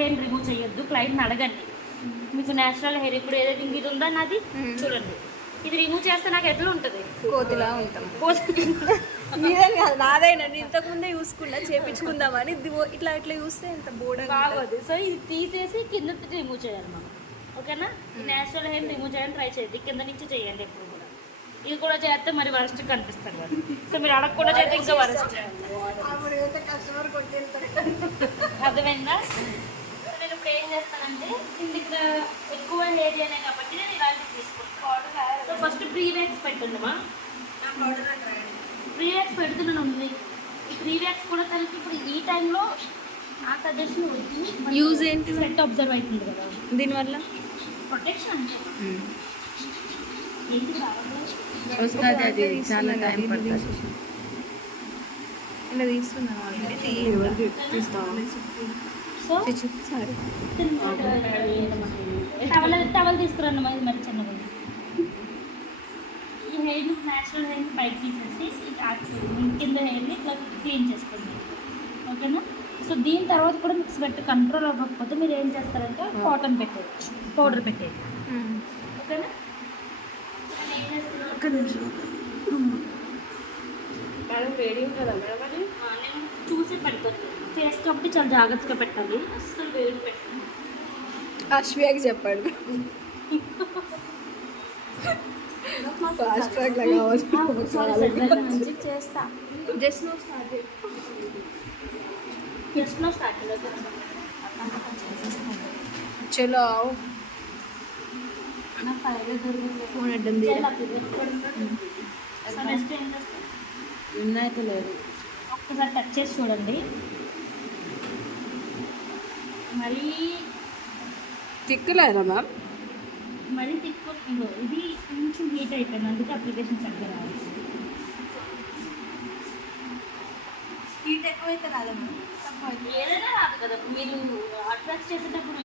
Hair remove చేయొద్దు, క్లయింట్ని అడగండి. మీకు నేచురల్ హెయిర్ ఇప్పుడు ఏదైతే ఇది ఉందో నాది చూడండి, ఇది రిమూవ్ చేస్తే నాకు ఎట్లా ఉంటుంది, కోతిలా ఉంటాం. మీదే కాదు నాదైనా, నేను ఇంతకుముందే చూసుకున్నా చేపించుకుందామని. ఇట్లా ఇట్లా చూస్తే ఎంత బోర్డర్ బాగోదు. సో ఇది తీసేసి కింద రిమూవ్ చేయాలి మనం, ఓకేనా. నేచురల్ హెయిర్ రిమూవ్ చేయడానికి ట్రై చేయండి, కింద నుంచి చేయండి ఎప్పుడు కూడా. ఇది కూడా చేస్తే మరి వరస్ట్ కనిపిస్తారు కదా, సో మీరు అడగకుండా చేస్తే ఇంకా వరస్ట్. అర్థమైందా? నేను ఇప్పుడు ఏం చేస్తానంటే ఇక్కడ ఎక్కువ హెయిర్ అనే కాబట్టి నేను ఇలాంటివి తీసుకుంటాను. సో ఫస్ట్ ప్రీ వ్యాక్స్ పెట్టండిమా. ప్రీ వ్యాక్స్ పెడుతున్నాను ఉంది. ఈ ప్రీ వ్యాక్స్ కూడా తనకి ఇప్పుడు ఈ టైంలో ఆ సజెషన్ యూజ్ ఏంటి? సెట్ అబ్జర్వ్ అవుతుంది కదా దీనివల్ల ప్రొటెక్షన్ అంటే ఏంటి వస్తుంది, అది చాలా టైం పడుతుంది. ఇలా తీస్తున్నాను సో టవల్ తీసుకురండి మరి చిన్నగా. ఈ హెయిర్ న్యాచురల్ హెయిర్ బయట తీసేసి కింద హెయిర్ని ఇట్లా క్లీన్ చేసుకోండి, ఓకేనా. సో దీని తర్వాత కూడా మీకు స్వెట్ కంట్రోల్ అవ్వకపోతే మీరు ఏం చేస్తారంటే కాటన్ పెట్టేయచ్చు, పౌడర్ పెట్టేది, ఓకేనా. మేడం వేడి ఉంటుందా మేడం? అది నేను చూసి పెడతాను, ఫేస్ కాబట్టి చాలా జాగ్రత్తగా పెట్టాలి, అస్సలు వేడి పెట్టాలి. అశ్వియాకి చెప్పండి, ఫాస్ట్ ట్రాక్ లాగా కావాలి. చేస్తా జస్ట్ నో స్టార్ట్. జస్ట్లో స్టార్ట్ చలో నా ఫైల్ దొరికింది. ఫోన్ అడ్డం నెక్స్ట్ ఏం చేస్తాను, విన్నాయితే లేదు. ఒక్కసారి టచ్ చేసి చూడండి. మరీ తిక్కలేదా మ్యామ్? మరీ తిక్కుతుందో ఇది కొంచెం హీట్ అయిపోయింది, అందుకే అప్లికేషన్ సరిగ్గా రాదు. హీట్ ఎక్కువైతే రాదా మ్యామ్? ఏదైనా రాదు కదా, మీరు అట్రాక్ట్ చేసేటప్పుడు